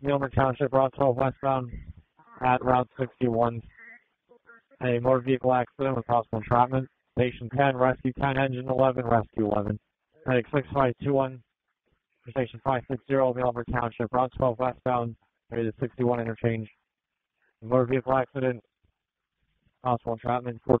Milner Township, Route 12 westbound at Route 61. A motor vehicle accident with possible entrapment. Station 10, Rescue 10, Engine 11, Rescue 11. Medic 6521 for Station 560, Milner Township, Route 12 westbound, area to 61 interchange. Motor vehicle accident, possible entrapment, 14.